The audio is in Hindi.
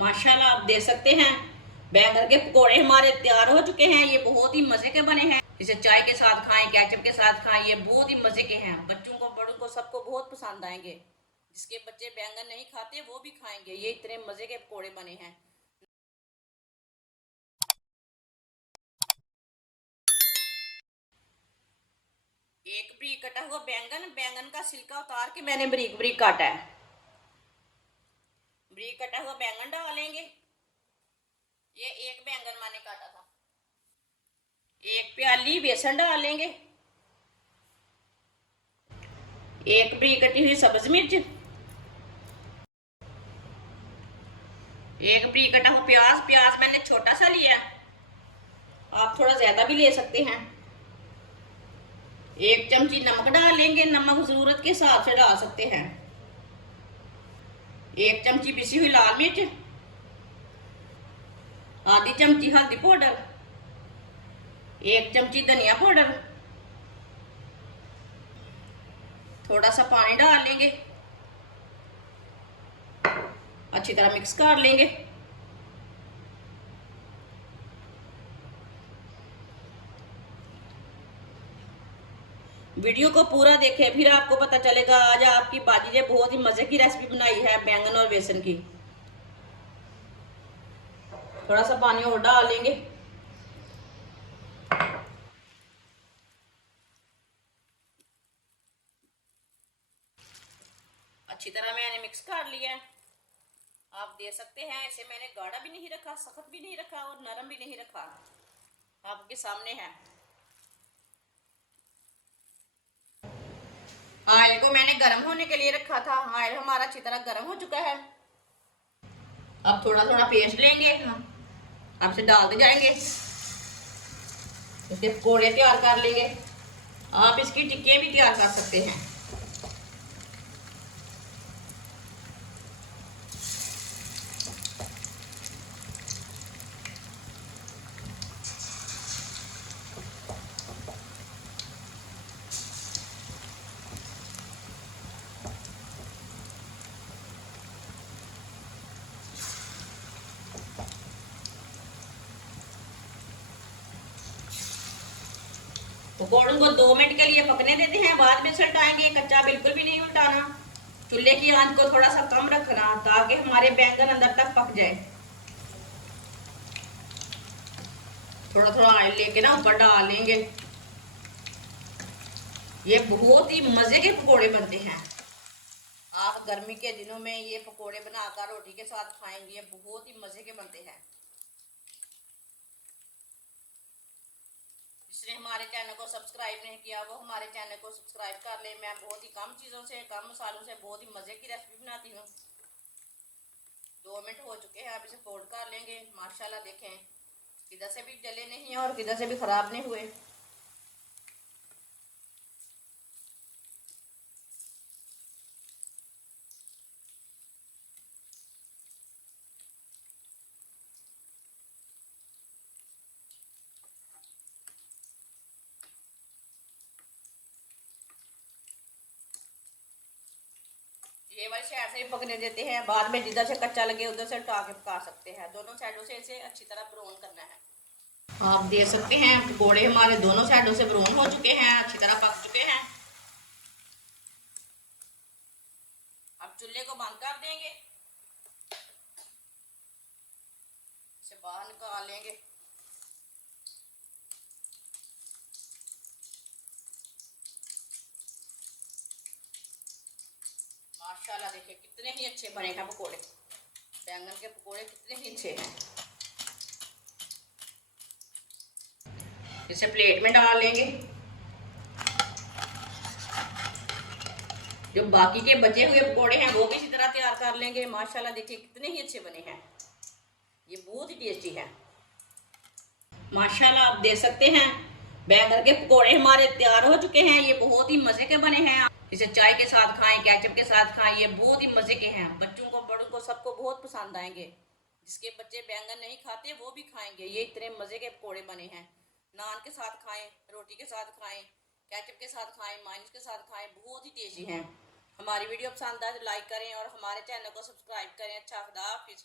माशाल्लाह आप देख सकते हैं बैंगन के पकोड़े हमारे तैयार हो चुके हैं। ये बहुत ही मजे के बने हैं। इसे चाय के साथ खाएं, केचप के साथ खाएं, ये बहुत ही मजे के हैं। बच्चों को, बड़ों को, सबको बहुत पसंद आएंगे। जिसके बच्चे बैंगन नहीं खाते वो भी खाएंगे। ये इतने मजे के पकोड़े बने हैं। एक बारीक कटा हुआ बैंगन, बैंगन का छिलका उतार के मैंने बारीक बारीक काटा है। बारीक कटा हुआ बैंगन डालेंगे। ये एक बैंगन मैंने काटा था। एक प्याली बेसन डालेंगे। एक बारीक कटी हुई सब्ज मिर्च। एक बारीक कटा हुआ प्याज। प्याज मैंने छोटा सा लिया, आप थोड़ा ज्यादा भी ले सकते हैं। एक चमची नमक डालेंगे। नमक जरूरत के हिसाब से डाल सकते हैं। एक चमची पिसी हुई लाल मिर्च। आधी चमची हल्दी पाउडर। एक चमची धनिया पाउडर। थोड़ा सा पानी डाल लेंगे। अच्छी तरह मिक्स कर लेंगे। वीडियो को पूरा देखें, फिर आपको पता चलेगा। आज आपकी बाजी ने बहुत ही मजे की रेसिपी बनाई है बैंगन और बेसन की। थोड़ा सा पानी और डाल लेंगे। अच्छी तरह मैंने मिक्स कर लिया है। आप देख सकते हैं इसे मैंने गाढ़ा भी नहीं रखा, सख्त भी नहीं रखा और नरम भी नहीं रखा। आपके सामने है। ऑयल को मैंने गर्म होने के लिए रखा था। ऑयल हमारा अच्छी तरह गर्म हो चुका है। अब थोड़ा थोड़ा पेस्ट लेंगे, अब से डालते जाएंगे। इसके पकौड़े तैयार कर लेंगे। आप इसकी टिक्के भी तैयार कर सकते हैं। पकौड़ों को 2 मिनट के लिए पकने देते हैं, बाद में उलटाएंगे। कच्चा बिल्कुल भी नहीं उल्टाना। चूल्हे की आंच को थोड़ा सा कम रखना ताकि हमारे बैंगन अंदर तक पक जाए। थोड़ा थोड़ा ऑयल लेके ना ऊपर डाल लेंगे। ये बहुत ही मजे के पकौड़े बनते हैं। आप गर्मी के दिनों में ये पकौड़े बनाकर रोटी के साथ खाएंगे। बहुत ही मजे के बनते हैं। जिसने हमारे चैनल को सब्सक्राइब नहीं किया वो हमारे चैनल को सब्सक्राइब कर ले। मैं बहुत ही कम चीज़ों से, कम मसालों से बहुत ही मज़े की रेसिपी बनाती हूँ। 2 मिनट हो चुके हैं। अब इसे फोल्ड कर लेंगे। माशाल्लाह देखें किधर से भी जले नहीं है और किधर से भी ख़राब नहीं हुए। ये वाली साइड से भी पकने देते हैं। बाद में जिधर से कच्चा लगे उधर से उठा के पका सकते हैं। दोनों साइडों से इसे अच्छी तरह ब्राउन करना है। आप देख सकते हैं पकौड़े हमारे दोनों साइडों से ब्राउन हो चुके हैं, अच्छी तरह पक चुके हैं। अब चूल्हे को बंद कर देंगे। इसे बाहर निकाल लेंगे। माशाल्लाह देखिए कितने ही अच्छे बने हैं पकोड़े। बैंगन के पकोड़े कितने ही अच्छे हैं। इसे प्लेट में डाल लेंगे। जो बाकी के बचे हुए पकोड़े हैं वो भी इसी तरह तैयार कर लेंगे। माशाल्लाह देखिए कितने ही अच्छे बने हैं। ये बहुत ही टेस्टी है। माशाल्लाह आप देख सकते हैं बैंगन के पकोड़े हमारे तैयार हो चुके हैं। ये बहुत ही मजे के बने हैं। इसे चाय के साथ खाएं, केचप के साथ खाएं, ये बहुत ही मजे के हैं। बच्चों को, बड़ों को, सबको बहुत पसंद आएंगे। जिसके बच्चे बैंगन नहीं खाते वो भी खाएंगे। ये इतने मजे के पकोड़े बने हैं। नान के साथ खाएं, रोटी के साथ खाएं, केचप के साथ खाएं, मायोनीज के साथ खाएं, बहुत ही टेस्टी हैं। हमारी वीडियो पसंद आए तो लाइक करें और हमारे चैनल को सब्सक्राइब करें। अच्छा, खुदा हाफिज़।